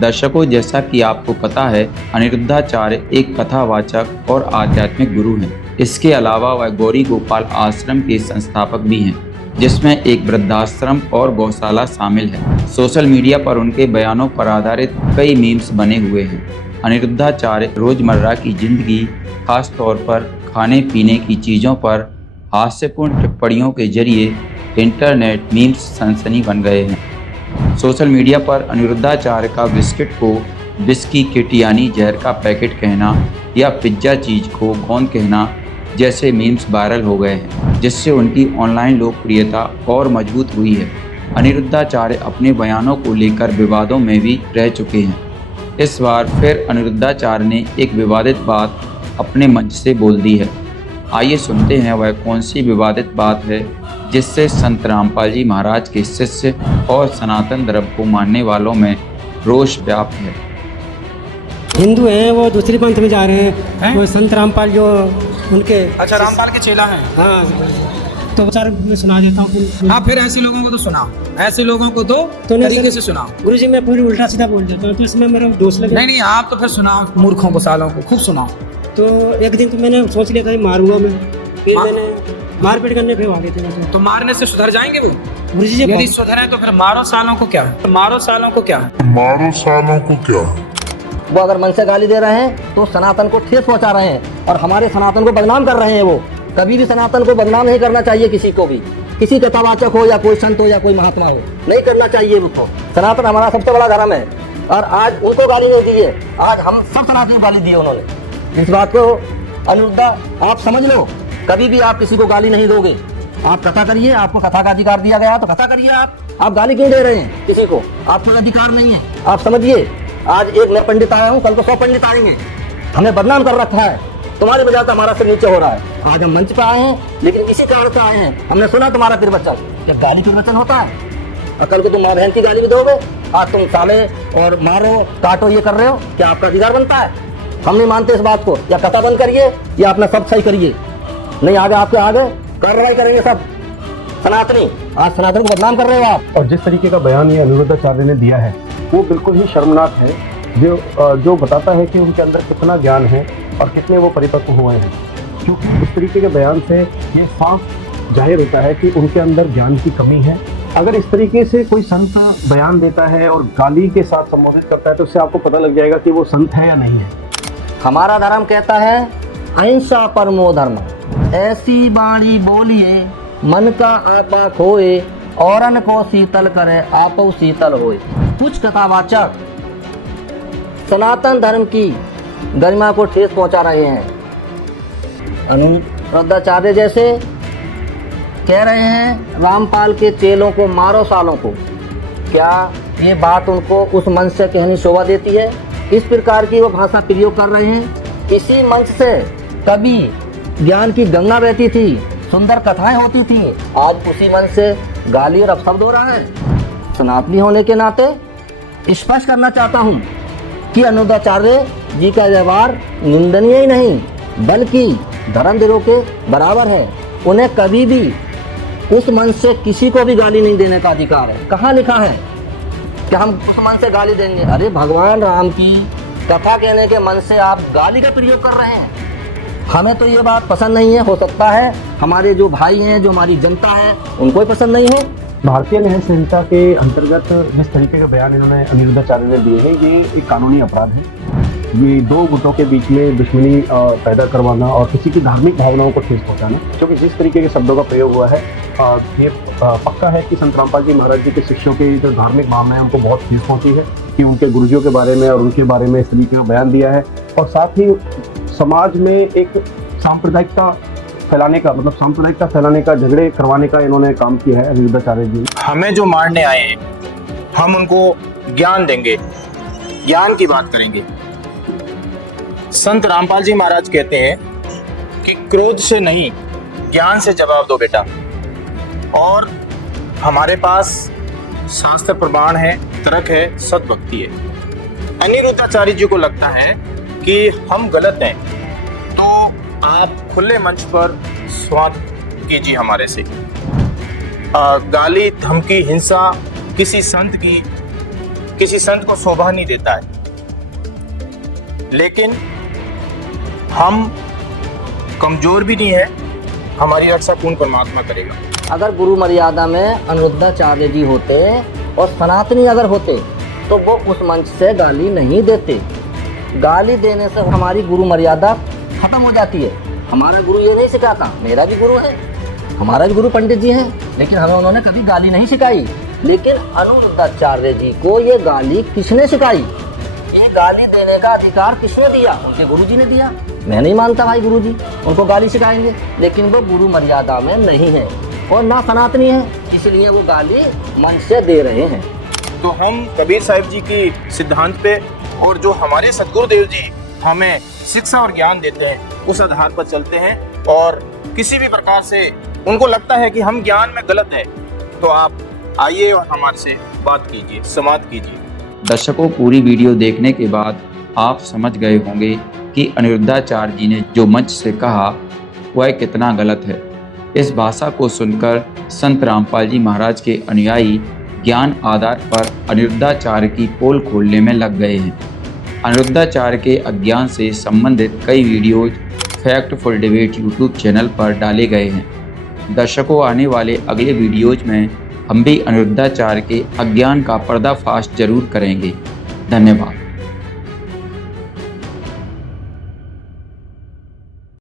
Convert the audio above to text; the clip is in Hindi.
दर्शकों, जैसा कि आपको पता है, अनिरुद्धाचार्य एक कथावाचक और आध्यात्मिक गुरु हैं। इसके अलावा वह गौरी गोपाल आश्रम के संस्थापक भी हैं, जिसमें एक वृद्धाश्रम और गौशाला शामिल है। सोशल मीडिया पर उनके बयानों पर आधारित कई मीम्स बने हुए हैं। अनिरुद्धाचार्य रोजमर्रा की जिंदगी, खास तौर पर खाने पीने की चीज़ों पर हास्यपूर्ण टिप्पणियों के जरिए इंटरनेट मीम्स सनसनी बन गए हैं। सोशल मीडिया पर अनिरुद्धाचार्य का बिस्किट को बिस्की किट यानी जहर का पैकेट कहना या पिज्ज़ा चीज़ को गोंद कहना जैसे मीम्स वायरल हो गए हैं, जिससे उनकी ऑनलाइन लोकप्रियता और मजबूत हुई है। अनिरुद्धाचार्य अपने बयानों को लेकर विवादों में भी रह चुके हैं। इस बार फिर अनिरुद्धाचार्य ने एक विवादित बात अपने मंच से बोल दी है। आइए सुनते हैं वह कौन सी विवादित बात है जिससे संत रामपाल जी महाराज के शिष्य और सनातन धर्म को मानने वालों में रोष व्याप्त है। हिंदू हैं, वो दूसरी पंथ में जा रहे हैं। वो संत रामपाल जो उनके अच्छा, रामपाल के चेला हैं। हाँ, तो विचार मैं सुना देता हूँ। हाँ, फिर ऐसे लोगों को तो सुनाओ, ऐसे लोगों को तो तरीके से सुनाओ। गुरु जी, मैं पूरी उल्टा सीधा बोल देता हूँ तो इसमें मेरा दोस्त लगे। नहीं, आप तो फिर सुनाओ, मूर्खों को, सालों को खूब सुनाओ। तो एक दिन तो मैंने सोच लिया था मारूंगा मैं, फिर मैंने मारपीट करने फिर आ गए थे। तो मारने से सुधर जाएंगे वो? गुरु जी, यदि सुधरे तो फिर मारो सालों को क्या है? मारो सालों को क्या है? मारो सालों को क्या है? वो अगर मन से गाली दे रहे हैं तो सनातन को ठेस पहुंचा रहे हैं और हमारे सनातन को बदनाम कर रहे हैं। वो कभी भी सनातन को बदनाम नहीं करना चाहिए, किसी को भी, किसी कथावाचक हो या कोई संत हो या कोई महात्मा हो, नहीं करना चाहिए उसको। सनातन हमारा सबसे बड़ा धर्म है और आज उनको गाली नहीं दीजिए, आज हम सब सनातन को गाली दी उन्होंने। इस बात को अनिरुद्धा आप समझ लो, कभी भी आप किसी को गाली नहीं दोगे। आप कथा करिए, आपको कथा का अधिकार दिया गया तो कथा करिए। आप गाली क्यों दे रहे हैं किसी को? आपको अधिकार नहीं है। आप समझिए, आज एक मैं पंडित आया हूँ, कल को 100 पंडित आएंगे। हमें बदनाम कर रखा है, तुम्हारी वजह से हमारा सिर नीचे हो रहा है। आज हम मंच पे आए हैं, लेकिन किसी कारण से आए हैं। हमने सुना तुम्हारा प्रवचन, जब गाली प्रवचन होता है और कल को तुम माँ बहन की गाली भी दोगे। आज तुम साले और मारो काटो ये कर रहे हो, क्या आपका अधिकार बनता है? हम नहीं मानते इस बात को। या कथा बंद करिए या अपना सब सही करिए, नहीं आगे आपके आगे कार्रवाई करेंगे सब सनातनी। आज सनातन को बदनाम कर रहे हो आप। और जिस तरीके का बयान ये अनिरुद्धाचार्य ने दिया है वो बिल्कुल ही शर्मनाक है, जो बताता है कि उनके अंदर कितना ज्ञान है और कितने वो परिपक्व हुए हैं। क्योंकि इस तरीके के बयान से ये साफ जाहिर होता है कि उनके अंदर ज्ञान की कमी है। अगर इस तरीके से कोई संत बयान देता है और गाली के साथ संबोधित करता है तो उससे आपको पता लग जाएगा कि वो संत है या नहीं है। हमारा धर्म कहता है अहिंसा परमो धर्म, ऐसी बाणी बोलिए मन का आपा खोए, औरन को शीतल करे आपो शीतल होए। कुछ कथावाचक सनातन धर्म की गरिमा को ठेस पहुंचा रहे हैं। अनिरुद्धाचार्य जैसे कह रहे हैं रामपाल के चेलों को मारो सालों को। क्या ये बात उनको उस मंच से कहनी शोभा देती है? इस प्रकार की वो भाषा प्रयोग कर रहे हैं। इसी मंच से कभी ज्ञान की गंगा बहती थी, सुंदर कथाएं होती थी, आज उसी मंच से गाली और अपशब्द हो रहा है। सनातनी होने के नाते स्पष्ट करना चाहता हूँ कि अनिरुद्धाचार्य जी का व्यवहार निंदनीय ही नहीं बल्कि धर्मवीरों के बराबर है। उन्हें कभी भी उस मंच से किसी को भी गाली नहीं देने का अधिकार है। कहाँ लिखा है कि हम उस मन से गाली देंगे? अरे भगवान राम की कथा कहने के मन से आप गाली का प्रयोग कर रहे हैं। हमें तो ये बात पसंद नहीं है। हो सकता है हमारे जो भाई हैं, जो हमारी जनता है, उनको ही पसंद नहीं है। भारतीय न्याय संहिता के अंतर्गत जिस तरीके के बयान इन्होंने अनिरुद्धाचार्य ने दिए हैं ये एक कानूनी अपराध है। ये दो गुटों के बीच में दुश्मनी पैदा करवाना और किसी की धार्मिक भावनाओं को ठेस पहुंचाना, क्योंकि जिस तरीके के शब्दों का प्रयोग हुआ है ये पक्का है कि संत रामपाल जी महाराज जी के शिष्यों की जो धार्मिक भावना है उनको बहुत ठेस पहुंची है कि उनके गुरुजियों के बारे में और उनके बारे में इस तरीके का बयान दिया है। और साथ ही समाज में एक सांप्रदायिकता फैलाने का, मतलब सांप्रदायिकता फैलाने का, झगड़े करवाने का इन्होंने काम किया है अनिरुद्धाचार्य जी। हमें जो मारने आए हैं हम उनको ज्ञान देंगे, ज्ञान की बात करेंगे। संत रामपाल जी महाराज कहते हैं कि क्रोध से नहीं ज्ञान से जवाब दो बेटा। और हमारे पास शास्त्र प्रमाण है, तर्क है, सद्भक्ति है। अनिरुद्धाचार्य जी को लगता है कि हम गलत हैं तो आप खुले मंच पर स्वाद कीजिए हमारे से। गाली धमकी हिंसा किसी संत की किसी संत को शोभा नहीं देता है, लेकिन हम कमजोर भी नहीं है, हमारी रक्षा पूर्ण परमात्मा करेगा। अगर गुरु मर्यादा में अनिरुद्धाचार्य जी होते और सनातनी अगर होते तो वो उस मंच से गाली नहीं देते। गाली देने से हमारी गुरु मर्यादा खत्म हो जाती है। हमारा गुरु ये नहीं सिखाता, मेरा भी गुरु है, हमारा भी गुरु पंडित जी हैं, लेकिन हमें उन्होंने कभी गाली नहीं सिखाई। लेकिन अनिरुद्धाचार्य जी को ये गाली किसने सिखाई? ये गाली देने का अधिकार किसने दिया? उनके गुरु जी ने दिया। मैं नहीं मानता भाई गुरु जी उनको गाली सिखाएंगे, लेकिन वो गुरु मर्यादा में नहीं है और ना सनातनी है, इसलिए वो गाली मंच से दे रहे हैं। तो हम कबीर साहिब जी की सिद्धांत पे और जो हमारे सदगुरुदेव जी हमें शिक्षा और ज्ञान देते हैं उस आधार पर चलते हैं, और किसी भी प्रकार से उनको लगता है कि हम ज्ञान में गलत है तो आप आइए और हमारे से बात कीजिए, संवाद कीजिए। दर्शकों, पूरी वीडियो देखने के बाद आप समझ गए होंगे कि अनिरुद्धाचार्य जी ने जो मंच से कहा वह कितना गलत है। इस भाषा को सुनकर संत रामपाल जी महाराज के अनुयायी ज्ञान आधार पर अनिरुद्धाचार्य की पोल खोलने में लग गए हैं। अनिरुद्धाचार्य के अज्ञान से संबंधित कई videos fact full debate YouTube channel पर डाले गए हैं। दर्शकों, आने वाले अगले वीडियोज में हम भी अनिरुद्धाचार्य के अज्ञान का पर्दाफाश जरूर करेंगे। धन्यवाद।